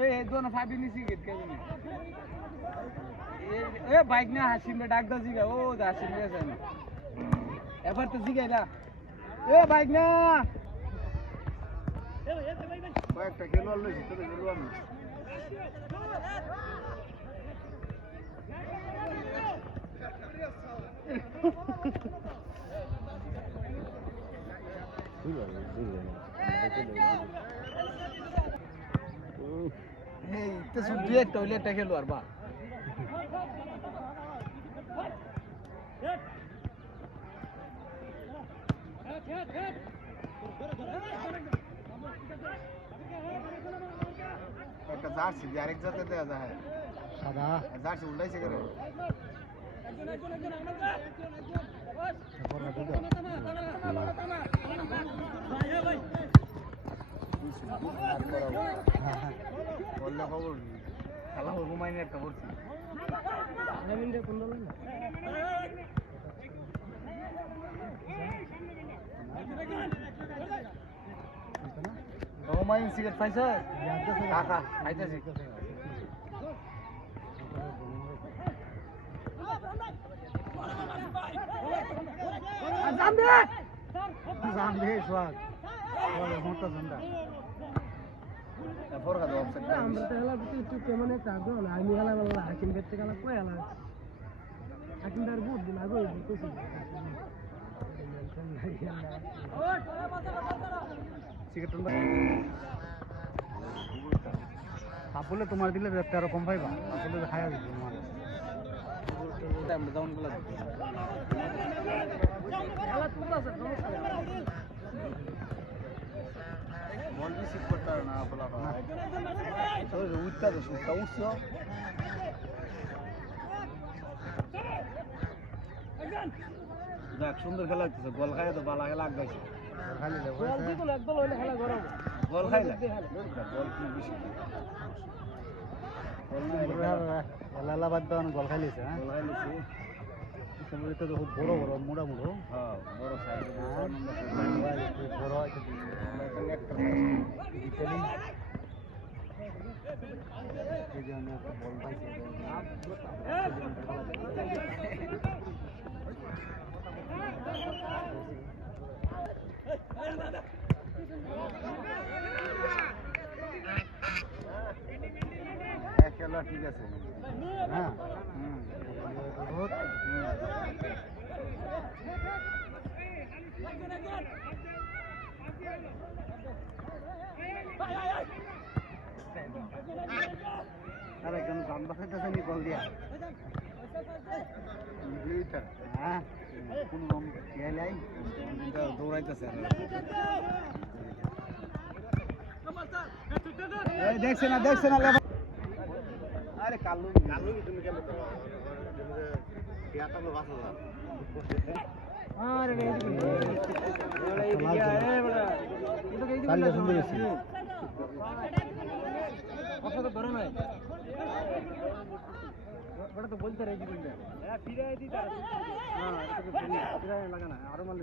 এই দোনো ফাবি নিছি গেট কে জানি। এ বাইক না হাসিম রে ডাক দা জিগা ও দা হাসিম রে আছে এবার তো জিগাইলা এ বাইক না। খেলোয়াড় লইছি। এই তো শুধু একটা হইলে একটা খেলোয়াড় বা একটা জার্সি দিয়ে আরেক জাতে দেওয়া যায় সাদা বললে খবর খেলা ঘুমাইনি একটা করছি ঘুমাইনি সিগারেট পাইছ কাকা খাইতেছি জানবে সোয়াগ মোটা ঝান্ডা ফোর খাদো অফসেট আমরা তো হেলা একটু কেমন একটা আগ্রহ না আমি হেলা বলা হাকিম বেতে গেলা কই হেলা হাকিম দার বুট দিন আগে বুঝতেছি সাপলে তোমার। দিলে তেরো কম পাইবা সাপলে খাইয়া দিবে তোমার আমরা বল রিসিভ করতে পারে না বলা তো উঠতে তো সুতা উঠছ দেখ সুন্দর খেলা হচ্ছে গোল খাই তো বালা খেলা আগাইছে গোল খাইলা গোল কি বেশি লালা বাদ দেওয়ান গল খাইলিছে হ্যাঁ? গোল খাইলেছি। এটা তো খুব বড় বড় মোড়া মুড়ো হ্যাঁ বড় সাইজ। বড় এক খেলা ঠিক আছে হ্যাঁ। আরে একদম গান বাসাইতেছে নি বল দিয়া হ্যাঁ? কোন খেলাই দৌড়াইতেছে দেখছে না দেখছে না আরে কালু। কালু তুমি কেন ওটা তো বলতে রেজি কিন্তু হ্যাঁ ফিরে দিই তার হ্যাঁ ফিরে লাগা আরও মাল